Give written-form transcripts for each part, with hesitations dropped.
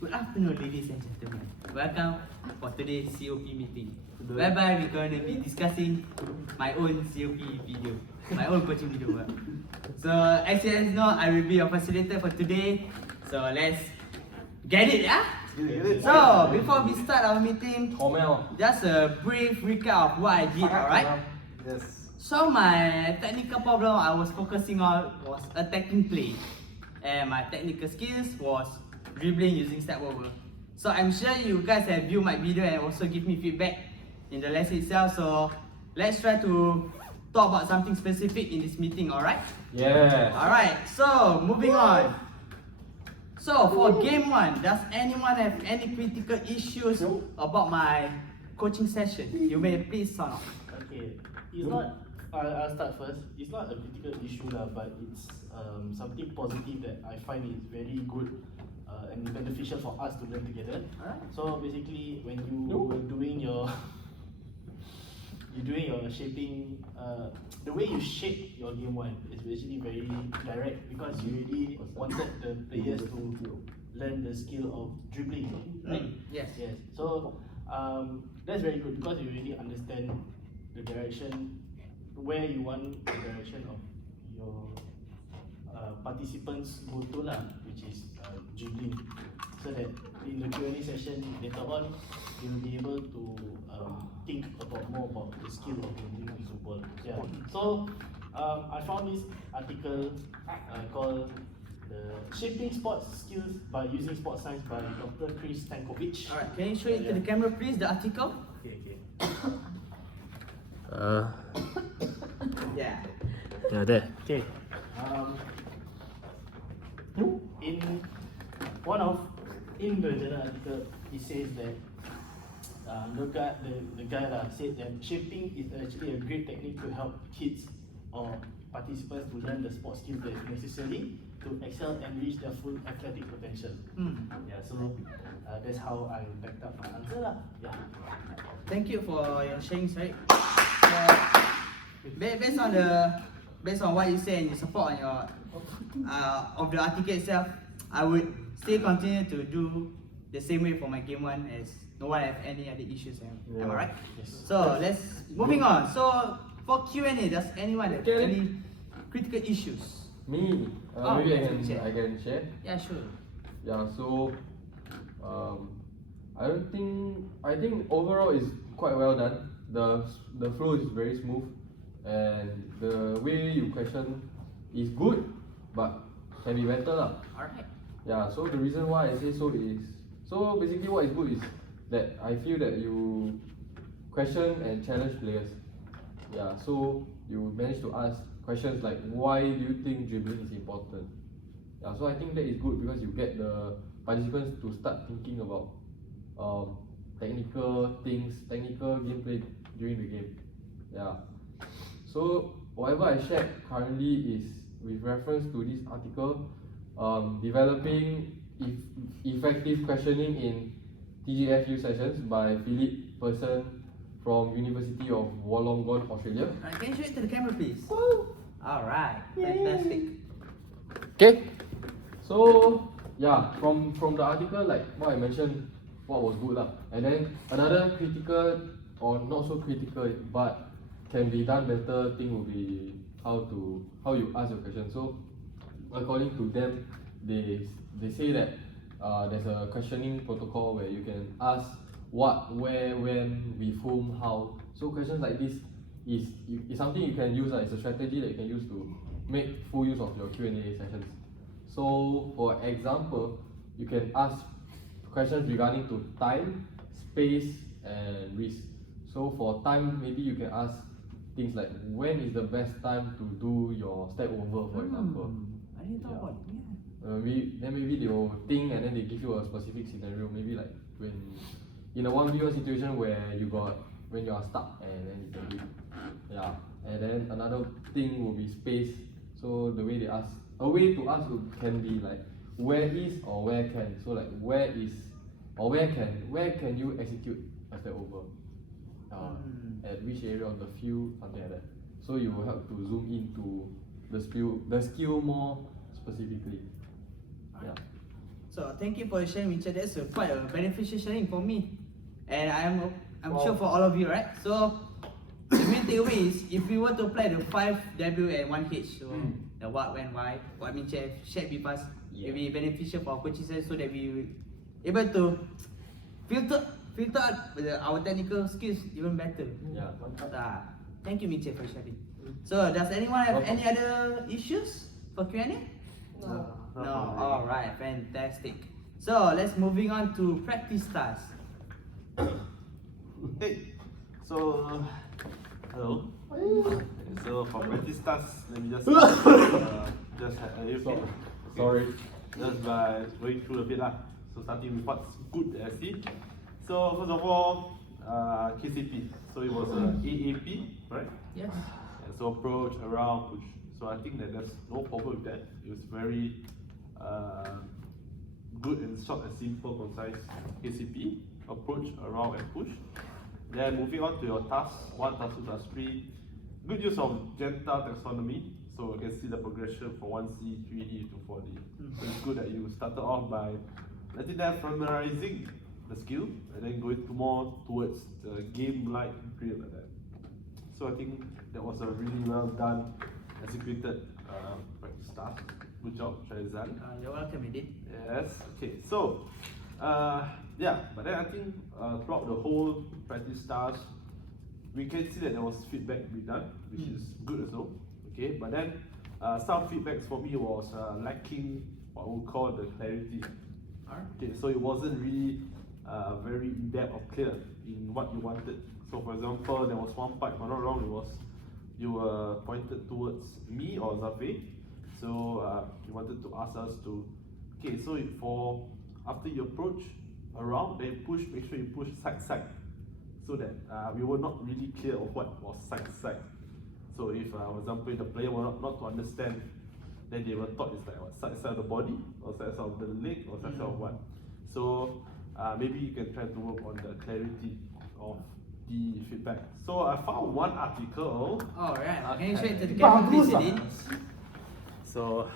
Good afternoon, ladies and gentlemen. Welcome for today's COP meeting, whereby we're going to be discussing my own COP video, my own coaching video. So, as you guys know, I will be your facilitator for today. So, let's get it, yeah? So, before we start our meeting, just a brief recap of what I did, alright? Yes. So, my technical problem I was focusing on was attacking play, and my technical skills was dribbling using step over. So I'm sure you guys have viewed my video and also give me feedback in the lesson itself. So let's try to talk about something specific in this meeting, alright? Yeah. Alright, so moving on. So for game 1, does anyone have any critical issues about my coaching session? You may please sound off. Okay, it's not. I'll start first. It's not a critical issue but it's something positive that I find is very good and beneficial for us to learn together. Alright. So basically, when you were doing your shaping, the way you shape your game 1 is basically very direct because you really wanted the players to learn the skill of dribbling, right? Yes. Yes. So that's very good because you really understand the direction, where you want the direction of your participants go to which is dribbling, so that in the Q&A session later on, you will be able to think more about the skill of dribbling with the ball. Yeah. So I found this article called the Shaping Sports Skills by Using Sports Science by Dr. Chris Stankovic. Alright, can you show it to the camera please, the article? Okay. Yeah. Yeah, there. Okay. In the journal article, it says that the guy said that shaping is actually a great technique to help kids or participants to learn the sports skills that is necessary to excel and reach their full athletic potential. Yeah, so that's how I backed up my answer Yeah. Thank you for your sharing, sorry. Based on what you say and your support on your of the article itself, I would still continue to do the same way for my game 1 as no one have any other issues. Am I right? Yes. So let's moving on. So for Q&A, does anyone have any critical issues? Me. Maybe I can share. Yeah, sure. Yeah. So, I think overall is quite well done. The flow is very smooth, and the way you question is good, but can be better Alright. Yeah. So the reason why I say so is basically what is good is that I feel that you question and challenge players. Yeah. So you manage to ask questions like, why do you think dribbling is important? Yeah. So I think that is good because you get the participants to start thinking about technical things, technical gameplay during the game. Yeah. So whatever I shared currently is with reference to this article, developing effective questioning in TGFU sessions by Philip Person from University of Wollongong, Australia. Alright, can you show it to the camera please? Alright, fantastic. Okay. So yeah, from the article, like what I mentioned, what was good and then another critical or not so critical but can be done better thing will be how you ask your question. So according to them, they say that there's a questioning protocol where you can ask what, where, when, with whom, how. So questions like this is something you can use. It's a strategy that you can use to make full use of your Q&A sessions. So for example, you can ask questions regarding to time, space, and risk. So for time, maybe you can ask things like, when is the best time to do your step over, for example. I didn't thought about it. Then maybe they will think and then they give you a specific scenario. Maybe like when in a 1v1 situation when you are stuck and then you can do it. Yeah. And then another thing will be space. So the way they ask, a way to ask can be like, where is or where can. So like, where is or where can you execute a step over? At which area of the field, something like that. So you will help to zoom into the skill more specifically. Yeah. So thank you for sharing, Richard. That's quite a beneficial sharing for me, and I'm sure for all of you, right? So the main takeaway is if we were to apply the 5W and 1H, so the what, when, why, what Mitchell shared with us, it will be beneficial for our coaches so that we will able to filter out our technical skills even better. Yeah. Thank you, Mitchell, for sharing. So does anyone have any other issues for Q&A? No. No. All right, fantastic. So let's moving on to practice tasks. Hey, so hello. So for practice tasks, let me just have a little bit. Sorry. Just by going through a bit lah. So starting with what's good that I see. So first of all, KCP. So it was AAP, right? Yes. And so approach, around, push. So I think that there's no problem with that. It was very good and short and simple, concise KCP. Approach, around, and push. Then moving on to your tasks, 1, task 2, task 3. Good use of Gentile taxonomy. So you can see the progression from 1C, 3D to 4D. So it's good that you started off by letting them familiarizing the skill and then going to more towards the game-like drill like that. So I think that was a really well done, executed practice task. Good job, Shazan. You're welcome, Edith. Yes, okay, so yeah, but then I think throughout the whole practice task, we can see that there was feedback being done, which is good as well. Okay, but then some feedbacks for me was lacking what we call the clarity. Okay, so it wasn't really very in-depth or clear in what you wanted. So for example, there was one part, if I'm not wrong, it was you were pointed towards me or Zafe. So you wanted to ask us to, okay, so for after you approach around, then push, make sure you push side. So that we were not really clear of what was side. So if, for example, the player were not to understand, then they were thought it's like what, side of the body, or side of the leg, or side of what. So maybe you can try to work on the clarity of the feedback. So I found one article. All right, can you show it to the camera, please, Edith? So,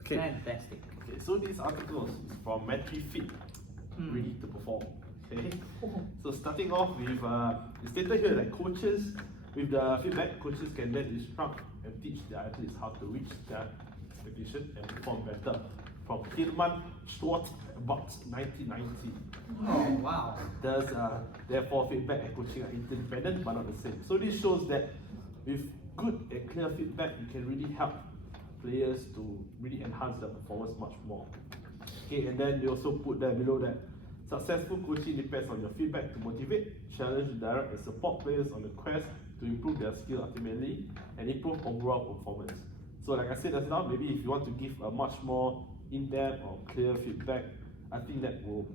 okay. Fantastic. Okay, so this article is from Matri Fit, Ready to Perform. Okay. So starting off with, it's stated here that coaches, with the feedback, coaches can then instruct and teach their athletes how to reach their expectation and perform better. From Tillman Schwartz about 1990. Oh, wow. Thus, therefore, feedback and coaching are interdependent but not the same. So this shows that with good and clear feedback, you can really help players to really enhance their performance much more. Okay, and then they also put there below that successful coaching depends on your feedback to motivate, challenge, direct, and support players on the quest to improve their skill ultimately and improve overall performance. So like I said just now, maybe if you want to give a much more in-depth or clear feedback, I think that will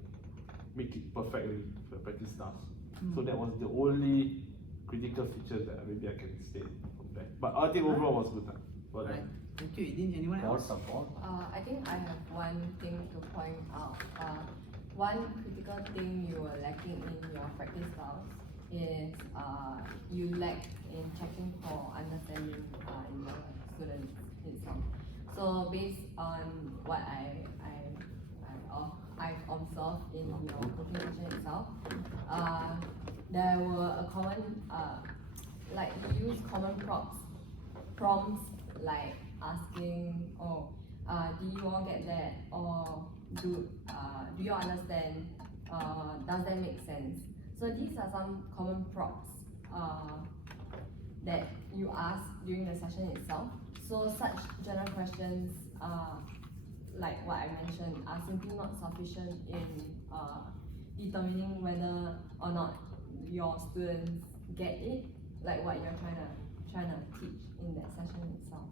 make it perfectly for practice tasks. So that was the only critical feature that maybe I can state from that. But I think overall was good. Well done. Right. Thank you, Edith. Anyone else? I think I have one thing to point out. One critical thing you were lacking in your practice styles is you lack in checking for understanding in the students itself. So based on what I've observed in your cooking session itself, there were a common like you use common prompts like asking, do you all get that, or do you understand, does that make sense? So these are some common prompts that you ask during the session itself. So such general questions, like what I mentioned, are simply not sufficient in determining whether or not your students get it, like what you're trying to teach in that session itself.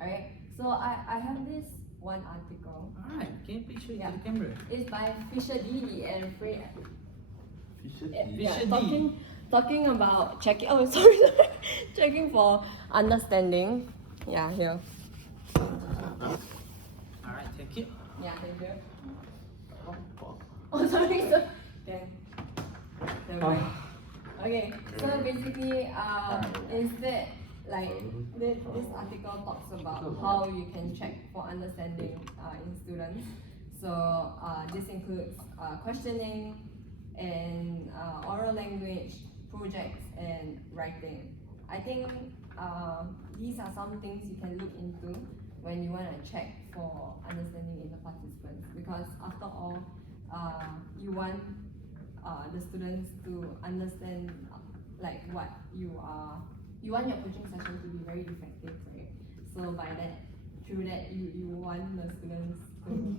Alright, so I have this one article. Alright, can you please show it to the camera? It's by Fisher D and Frey. Fisher Yeah, D. talking about checking. Oh, checking for understanding. Yeah, here. Alright, thank you. Yeah, thank you. Oh, sorry. Okay. Never mind. Okay, so basically, instead like this article talks about how you can check for understanding in students. So this includes questioning and oral language, projects, and writing. I think these are some things you can look into when you want to check for understanding in the participants, because after all, you want the students to understand like what you want your coaching session to be very effective, right? So by that, through that, you want the students to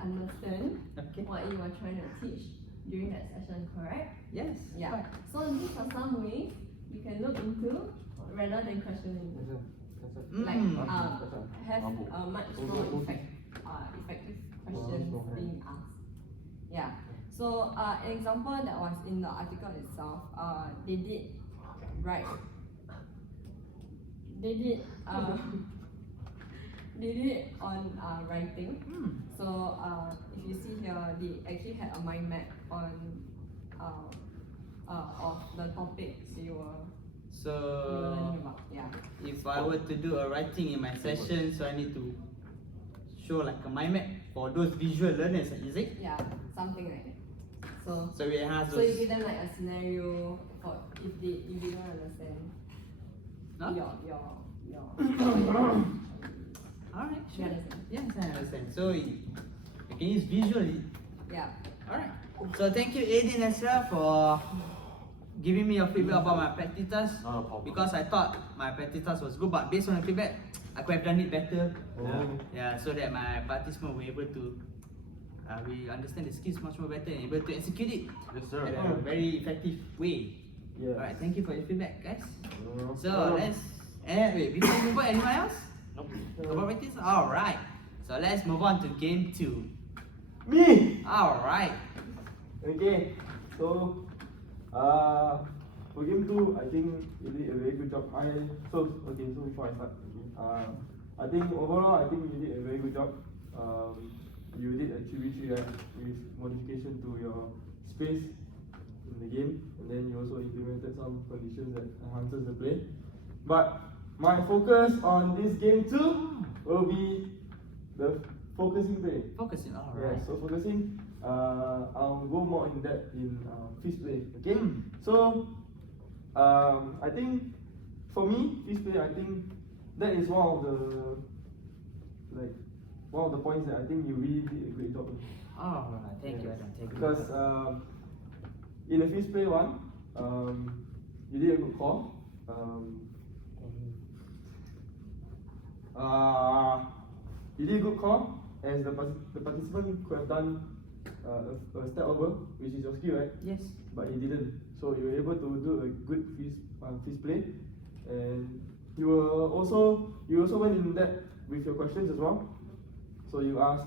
understand what you are trying to teach during that session, correct? Yes. Yeah. So these are some ways you can look into rather than questioning. Like have much more effective questions being asked. Yeah. So an example that was in the article itself, they did write. They did they did it on writing. So if you see here, they actually had a mind map on of the topics they were learning about. Yeah. If I were to do a writing in my session, so I need to show like a mind map for those visual learners, is it? Yeah, something like that. So we have so you give them like a scenario for if they don't understand Huh? your Alright, you sure. understand? Yes, I understand. So you can use visually. Yeah. Alright. So thank you, Aiden, as well, for giving me your feedback about my practice task. Not a problem. Because I thought my practice task was good, but based on the feedback, I could have done it better. Yeah, so that my participants were able to we understand the skills much more better and able to execute it Yes, sir. in a very effective way. Yeah. Alright, thank you for your feedback, guys. No. So let's wait, before we move on, anyone else? Nope. About practice? Alright. So let's move on to game 2. Me! Alright. Okay, so for game 2, I think you did a very good job. So before I start, I think overall, I think you did a very good job. You did a 3v3 with modification to your space in the game, and then you also implemented some conditions that enhances the play. But my focus on this game 2 will be the focusing play. Focusing, alright. Yeah, so focusing, I'll go more in depth in fist play. Okay, so I think for me, fist play, I think that is one of the points that I think you really did a great job in. Alright, thank you, Adam. Thank you. Because in the fist play one, you did a good call. You did a good call, as the participant could have done a step over, which is your skill, right? Yes. But he didn't. So you were able to do a good fist play, and you also went in depth with your questions as well. So you asked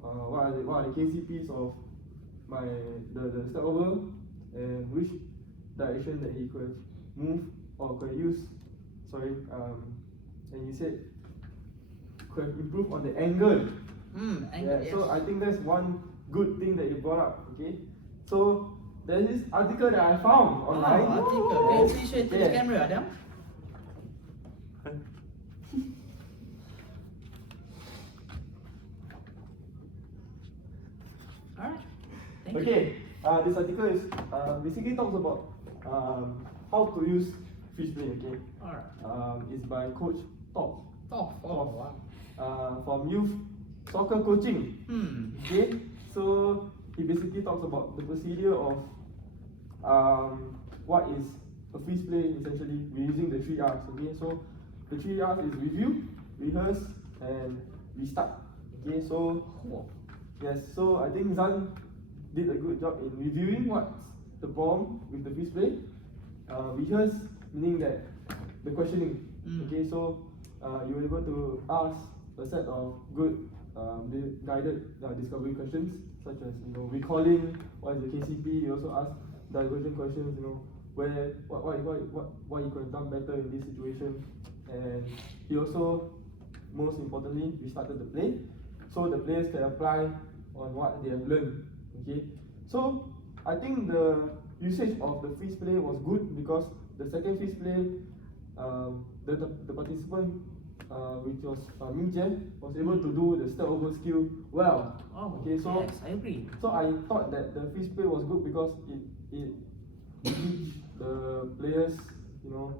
what are the KCPs of the step over, and which direction that he could move or could use. And you said could improve on the angle. Yes. So I think that's one good thing that you brought up. Okay, so there's this article that I found online. Article. Can you please show it to the camera, Adam? Alright. Thank you. Okay, this article is basically talks about how to use fist play. Okay, Alright. it's by Coach Top Top. Oh, wow. from Youth Soccer Coaching. Okay, so he basically talks about the procedure of what is a fist play. Essentially, we're using the 3 R's. Okay, so the 3 R's is review, rehearse, and restart. Okay, so yes, so I think Zan did a good job in reviewing what's the problem with the fist play. Rehearse meaning that the questioning. Okay, so you were able to ask a set of good guided discovery questions, such as recalling what is the KCP. You also ask divergent questions, why you could have done better in this situation, and he also, most importantly, restarted the play, so the players can apply on what they have learned. Okay, so I think the usage of the fist play was good, because the second fist play the participant, which was Ming Jian, was able to do the step over skill well. Oh, Okay, so yes, I agree. so I thought that the fish play was good because it teach the players, you know,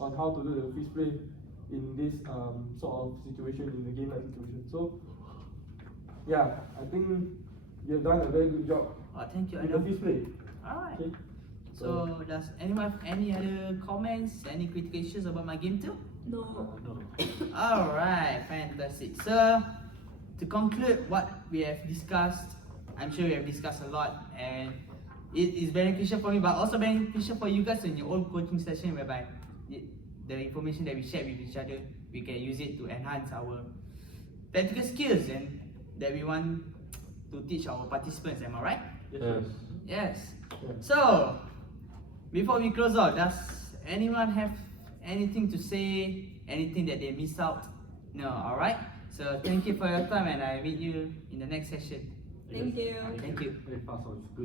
on how to do the fish play in this sort of situation, in the game like situation. So yeah, I think you've done a very good job Oh, thank you, with the Adam. fish play. Alright. Okay. So, does anyone have any other comments, any criticisms about my game too? No. No. Alright, fantastic. So, to conclude what we have discussed, I'm sure we have discussed a lot, and it is beneficial for me, but also beneficial for you guys in your own coaching session, whereby the information that we share with each other, we can use it to enhance our practical skills and that we want to teach our participants. Am I right? Yes. Yes. Yeah. So, before we close out, does anyone have anything to say? Anything that they miss out? No, alright? So, thank you for your time, and I meet you in the next session. Thank you. Thank you. Very fast on, it's good.